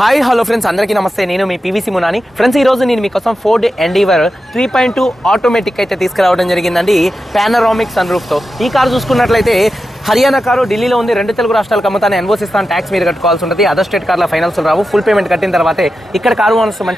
Hi hello friends, అందరికీ నమస్తే. నేను మీ పీవీసీ మునాని. ఫ్రెండ్స్, ఈ రోజు నేను మీకోసం ఫోర్డ్ ఎండీవర్ 3.2 ఆటోమేటిక్ అయితే తీసుకురావడం జరిగిందండి, పానరామిక్ సన్ రూఫ్తో. ఈ కారు చూసుకున్నట్లయితే హర్యానా కారు ఢిల్లీలో ఉంది. 2 తెలుగు రాష్ట్రాలకు అమ్ముతాను. ఎన్ఓసి ఇస్తాను, ట్యాక్స్ మీరు కట్టుకోవాల్సి ఉంటుంది. అదర్ స్టేట్ కార్ల ఫైనల్స్ రావు. ఫుల్ పేమెంట్ కట్టిన తర్వాతే ఇక్కడ కారు ఓనర్స్ మన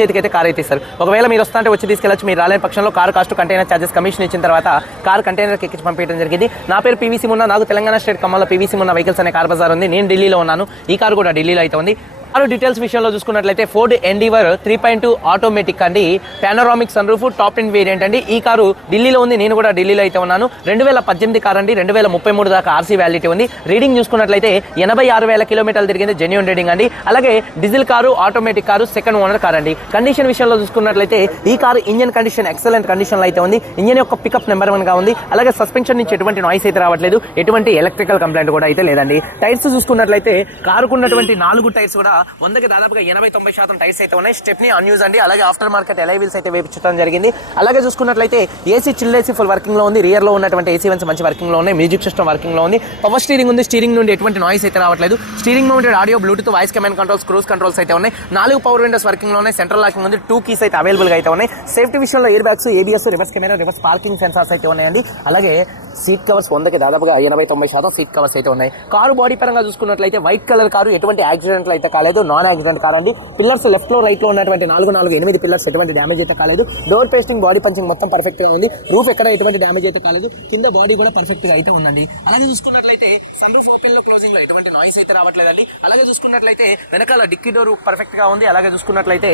చేతికైతే కారు అయితే ఇస్తారు. ఒకవేళ మీరు వస్తుంటే వచ్చి తీసుకెళ్ళచ్చు. మీరు రాలేని పక్షంలో car cost, container charges, commission ఇచ్చిన తర్వాత కారు కంటైనర్కి ఎక్కించి పంపించడం జరిగింది. నా పేరు పీవీసీ మున్నా. నాకు తెలంగాణ స్టేట్ ఖమ్మంలో పీవీసీ మున్నా వెహికల్స్ అనే కార్ బజార్ ఉంది. నేను ఢిల్లీలో ఉన్నాను. ఈ కారు కూడా ఢిల్లీలో అయితే ఉంది. కారు డీటెయిల్స్ విషయంలో చూసుకున్నట్లయితే ఫోర్డ్ ఎండీవర్ 3.2 ఆటోమేటిక్ అండి, panoramic sunroof, top end variant అండి. ఈ కారు ఢిల్లీలో ఉంది. నేను కూడా ఢిల్లీలో అయితే ఉన్నాను. 2018 కార్ అండి. 2033 దాకా ఆర్సీ వ్యాలిటీ ఉంది. రీడింగ్ చూసుకున్నట్లయితే 86,000 కిలోమీటర్లు తిరిగింది, జెన్యూన్ రీడింగ్ అండి. అలాగే diesel car, automatic car, second owner car అండి. కండిషన్ విషయంలో చూసుకున్నట్లయితే ఈ car engine condition excellent condition లో అయితే ఉంది. ఇంజన్ యొక్క పికప్ నెంబర్ 1 గా ఉంది. అలాగే సస్పెన్షన్ నుంచి ఎటువంటి నాయిస్ అయితే రావట్లేదు. ఎటువంటి ఎలక్ట్రికల్ కంప్లైంట్ కూడా అయితే లేదండి. టైర్స్ చూసుకున్నట్లయితే కారుకు ఉన్నటువంటి 4 టైర్స్ కూడా 100కి దాదాపుగా 80-90% టైర్స్ అయితే ఉన్నాయి. స్టెప్నీ అన్యూజ్ అండి. అలాగే ఆఫ్టర్ మార్కెట్ ఎలై వీల్స్ అయితే వేపించడం జరిగింది. అలాగే చూసుకున్నట్లయితే AC chill AC full working లో ఉంది. రియర్ లో ఉన్నటువంటి ఏసీ వన్స్ మంచి వర్కింగ్ లో ఉన్నాయి. మ్యూజిక్ సిస్టమ్ వర్కింగ్ లో ఉంది. పవర్ స్టీరింగ్ ఉంది. స్టీరింగ్ నుండి ఎటువంటి నాయిస్ అయితే రావట్లేదు. Steering mounted audio, Bluetooth, voice command controls, cruise controls అయితే ఉన్నాయి. 4 పవర్ విండోస్ వర్కింగ్ లో ఉన్నాయి. సెంట్రల్ లాకింగ్ ఉంది. 2 కీస్ అయితే అవైలబుల్ గా అయితే ఉన్నాయి. సేఫ్టీ విషయంలో air bags, ABS, reverse camera, reverse parking sensors అయితే ఉన్నాయండి. అలాగే సీట్ కవర్స్ 100కి దాదాపుగా 80-90% సీట్ కవర్స్ అయితే ఉన్నాయి. కారు బాడీ పరంగా చూసుకున్నట్లయితే వైట్ కలర్ కారు, ఎటువంటి యాక్సిడెంట్లు అయితే కాలేదు. నాన్ యాక్సిడెంట్ కార్ అండి. పిల్లర్స్ లెఫ్ట్ లో రైట్ లో ఉన్నటువంటి 4-8 పిల్లర్స్ ఎటువంటి డ్యామేజ్ అయితే కాలేదు. డోర్ పేస్టింగ్, బాడీ పంచింగ్ మొత్తం పర్ఫెక్ట్ గా ఉంది. రూఫ్ ఎక్కడ ఎటువంటి డ్యామేజ్ అయితే కాలేదు. కింద బాడీ కూడా పర్ఫెక్ట్ గా అయితే ఉందండి. అలాగే చూసుకున్నట్లయితే సన్ రూఫ్ ఓపెన్ లో, క్లోజింగ్ లో ఎటువంటి నాయిస్ అయితే రావట్లేదండి. అలాగే చూసుకున్నట్లయితే వెనకాల డిక్కీ డోర్ పర్ఫెక్ట్ గా ఉంది. అలాగే చూసుకున్నట్లయితే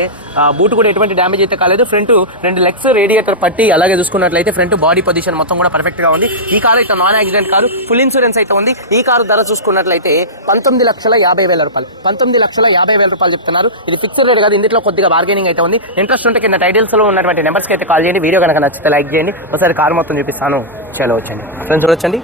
బూట్ కూడా ఎటువంటి డ్యామేజ్ అయితే కాలేదు. ఫ్రంట్ 2 లెగ్స్ రేడియేటర్ పట్టి, అలాగే చూసుకున్నట్లయితే ఫ్రంట్ బాడీ పొజిషన్ మొత్తం కూడా పర్ఫెక్ట్ గా ఉంది. ఈ కారు అయితే non accident car, full insurance అయితే ఉంది. ఈ కారు ధర చూసుకున్నట్లయితే 19,50,000 రూపాయలు, 19,50,000 రూపాయలు చెప్తున్నారు. ఇది ఫిక్స్డ్ రేట్ కాదు. ఇందులో కొద్దిగా బార్గెనింగ్ అయితే ఉంది. ఇంట్రెస్ట్ ఉంటే కింద టైటిల్స్ లో ఉన్నటువంటి నెంబర్స్కి అయితే కాల్ చేయండి. వీడియో కనుక నచ్చితే లైక్ చేయండి. ఒకసారి కారు మొత్తం చూపిస్తాను. చలో వచ్చండి ఫ్రెండ్స్, చూడొచ్చండి.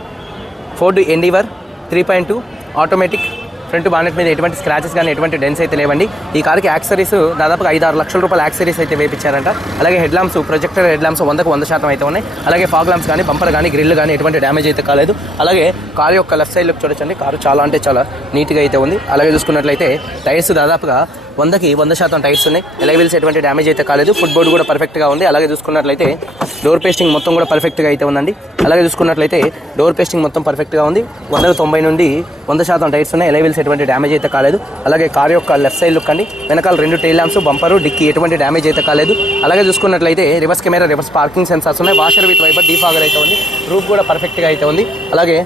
Ford Endeavour 3.2 automatic. Front bonnet మీద ఎటువంటి స్క్రాచెస్ కానీ ఎటువంటి డెన్స్ అయితే లేవండి. ఈ కార్కి యాక్సరీస్ దాదాపుగా 5-6 లక్షల రూపాయల యాక్సరీస్ అయితే వేపించారంట. అలాగే head lamps, projector head lamps 100% అయితే ఉన్నాయి. అలాగే ఫాగ్ ల్యాంప్స్ కానీ, బంపర్ కానీ, గ్రిల్ కానీ ఎటువంటి డ్యామేజ్ అయితే కాలేదు. అలాగే కారు యొక్క లెఫ్ట్ సైడ్ లుక్ చూడొచ్చండి. కారు చాలా అంటే చాలా నీట్గా అయితే ఉంది. అలాగే చూసుకున్నట్లయితే టైర్స్ దాదాపుగా 100కి 100% టైర్స్ ఉన్నాయి. ఎలై వీల్స్ ఎటువంటి డ్యామేజ్ అయితే కాలేదు. ఫుట్ బోర్డు కూడా పర్ఫెక్ట్గా ఉంది. అలాగే చూసుకున్నట్లయితే డోర్ పేస్టింగ్ మొత్తం కూడా పర్ఫెక్ట్గా అయితే ఉందండి. అలాగే చూసుకున్నట్లయితే డోర్ పేస్టింగ్ మొత్తం పర్ఫెక్ట్గా ఉంది. 190 నుండి 100% టైర్స్ ఉన్నాయి. ఎలై వీల్స్ ఎటువంటి డ్యామేజ్ అయితే కాలేదు. అలాగే కారు యొక్క లెఫ్ట్ సైడ్ లుక్ అండి. వెనకాల 2 టైల్ ల్యాంప్స్, బంపరు, డిక్కీ ఎటువంటి డ్యామేజ్ అయితే కాలేదు. అలాగే చూసుకున్నట్లయితే reverse camera, reverse parking sensors ఉన్నాయి. వాషర్ విత్ వైపర్, డీఫాగర్ అయితే ఉంది. రూఫ్ కూడా పర్ఫెక్ట్గా అయితే ఉంది. అలాగే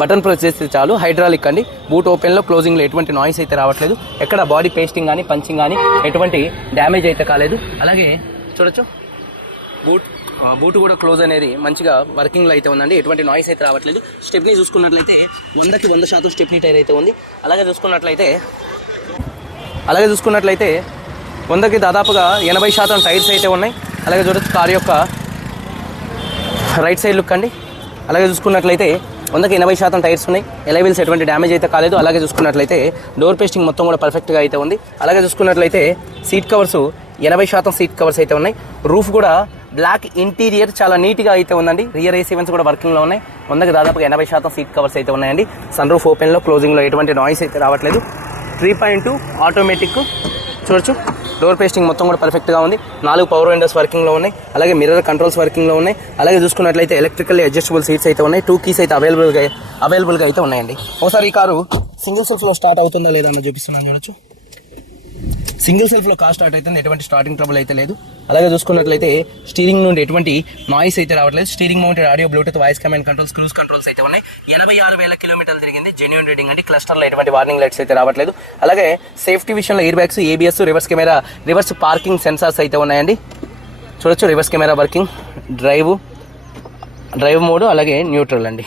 బటన్ ప్రెస్ చేస్తే చాలు. హైడ్రాలిక్ అండి. బూట్ ఓపెన్లో, క్లోజింగ్లో ఎటువంటి నాయిస్ అయితే రావట్లేదు. ఎక్కడ బాడీ పేస్టింగ్ కానీ, పంచింగ్ కానీ ఎటువంటి డ్యామేజ్ అయితే కాలేదు. అలాగే చూడొచ్చు, బూట్ కూడా క్లోజ్ అనేది మంచిగా వర్కింగ్లో అయితే ఉందండి. ఎటువంటి నాయిస్ అయితే రావట్లేదు. స్టెప్నీ చూసుకున్నట్లయితే 100కి 100% స్టెప్నీ టైర్ అయితే ఉంది. అలాగే చూసుకున్నట్లయితే 100కి దాదాపుగా 80% టైర్స్ అయితే ఉన్నాయి. అలాగే చూడొచ్చు కారు యొక్క రైట్ సైడ్ లుక్ అండి. అలాగే చూసుకున్నట్లయితే 100కి 80% టైర్స్ ఉన్నాయి. ఎలై వీల్స్ ఎటువంటి డ్యామేజ్ అయితే కాలేదు. అలాగే చూసుకున్నట్లయితే డోర్ పేస్టింగ్ మొత్తం కూడా పర్ఫెక్ట్గా అయితే ఉంది. అలాగే చూసుకున్నట్లయితే సీట్ కవర్స్ 80% సీట్ కవర్స్ అయితే ఉన్నాయి. రూఫ్ కూడా బ్లాక్ ఇంటీరియర్ చాలా నీట్గా అయితే ఉందండి. రియర్ ఏసీ వన్స్ కూడా వర్కింగ్లో ఉన్నాయి. 100కి దాదాపుగా 80% సీట్ కవర్స్ అయితే ఉన్నాయండి. సన్ రూఫ్ ఓపెన్లో, క్లోజింగ్లో ఎటువంటి నాయిస్ అయితే రావట్లేదు. 3.2 ఆటోమేటిక్ చూడొచ్చు. డోర్ పేస్టింగ్ మొత్తం కూడా పర్ఫెక్ట్గా ఉంది. 4 పవర్ విండోస్ వర్కింగ్లో ఉన్నాయి. అలాగే మిర్రర్ కంట్రోల్స్ వర్కింగ్లో ఉన్నాయి. అలాగే చూసుకున్నట్లయితే ఎలక్ట్రికల్లీ అడ్జస్టబుల్ సీట్స్ అయితే ఉన్నాయి. 2 కీస్ అయితే అవైలబుల్గా అయితే ఉన్నాయండి. ఒకసారి ఈ కారు సింగిల్ సెల్ఫ్లో స్టార్ట్ అవుతుందా లేదా అని చూపిస్తున్నాను. చూడొచ్చు, సింగిల్ సెల్ఫ్లో కార్ స్టార్ట్ అవుతుంది. ఎటువంటి స్టార్టింగ్ ట్రబుల్ అయితే లేదు. అలాగే చూసుకున్నట్లయితే స్టీరింగ్ నుండి ఎటువంటి నాయిస్ అయితే రావట్లేదు. Steering mounted audio, Bluetooth, voice command controls, cruise controls అయితే ఉన్నాయి. 86,000 కిలోమీటర్లు తిరిగింది, జెన్యూన్ రీడింగ్ అండి. క్లస్టర్లో ఎటువంటి వార్నింగ్ లైట్స్ అయితే రావట్లేదు. అలాగే సేఫ్టీ విషయంలో air bags, ABS, reverse camera, reverse parking sensors అయితే ఉన్నాయండి. చూడొచ్చు, reverse camera working, drive mode, అలాగే న్యూట్రల్ అండి.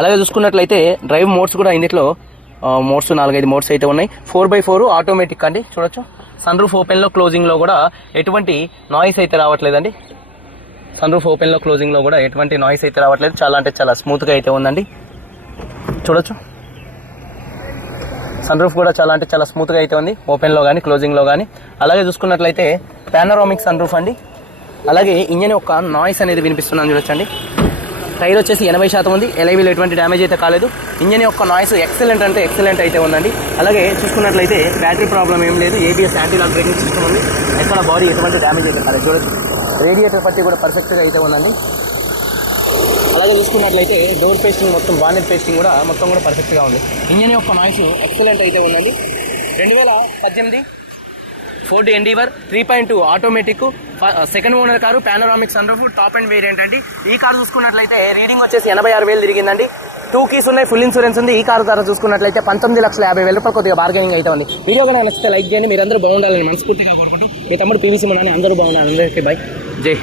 అలాగే చూసుకున్నట్లయితే డ్రైవ్ మోడ్స్ కూడా ఇందులో మోడ్స్ 4-5 మోడ్స్ అయితే ఉన్నాయి. 4x4 ఆటోమేటిక్ అండి. చూడొచ్చు, సన్ రూఫ్ ఓపెన్లో, క్లోజింగ్లో కూడా ఎటువంటి నాయిస్ అయితే రావట్లేదండి. సన్ రూఫ్ ఓపెన్లో, క్లోజింగ్లో కూడా ఎటువంటి నాయిస్ అయితే రావట్లేదు. చాలా అంటే చాలా స్మూత్గా అయితే ఉందండి. చూడొచ్చు, సన్ రూఫ్ కూడా చాలా అంటే చాలా స్మూత్గా అయితే ఉంది, ఓపెన్లో కానీ, క్లోజింగ్లో కానీ. అలాగే చూసుకున్నట్లయితే పానరామిక్ సన్ రూఫ్ అండి. అలాగే ఇంజన్ యొక్క నాయిస్ అనేది వినిపిస్తున్నాను చూడొచ్చండి. టైర్ వచ్చేసి 80% ఉంది. ఎలైవీలో ఎటువంటి డ్యామేజ్ అయితే కాలేదు. ఇంజన్ యొక్క నాయిస్ ఎక్సలెంట్ అంటే ఎక్సలెంట్ అయితే ఉందండి. అలాగే చూసుకున్నట్లయితే బ్యాటరీ ప్రాబ్లం ఏం లేదు. ABS anti lock braking system ఉంది. ఎక్కడ బాడీ ఎటువంటి డ్యామేజ్ అయితే కాలేదు. చూడొచ్చు రేడియేటర్ పట్టి కూడా పర్ఫెక్ట్గా అయితే ఉందండి. అలాగే చూసుకున్నట్లయితే డోర్ పేస్టింగ్ మొత్తం బానెట్ పేస్టింగ్ కూడా మొత్తం కూడా పర్ఫెక్ట్గా ఉంది. ఇంజన్ యొక్క నాయిస్ ఎక్సలెంట్ అయితే ఉందండి. 2018 Ford Endeavour 3.2 automatic second owner car, panoramic sunroof, top end variant అండి. ఈ కారు చూసుకున్నట్లయితే రీడింగ్ వచ్చేసి 86,000 తిరిగిందండి. 2 కీస్ ఉన్నాయి, ఫుల్ ఇన్సూరెన్స్ ఉంది. ఈ కారు ధర చూసుకున్నట్లయితే 19,50,000 రూపాయలు కొద్దిగా బార్గెనింగ్ అయితే ఉంది. వీడియో కనుక నచ్చితే లైక్ చేయండి. మీరందరూ బాగుండాలని మనస్ఫూర్తిగా కోరుకుంటూ మీ తమ్ముడు పీవీసీ మునాని అందరూ బాగున్నారు. అందరికీ బై. జై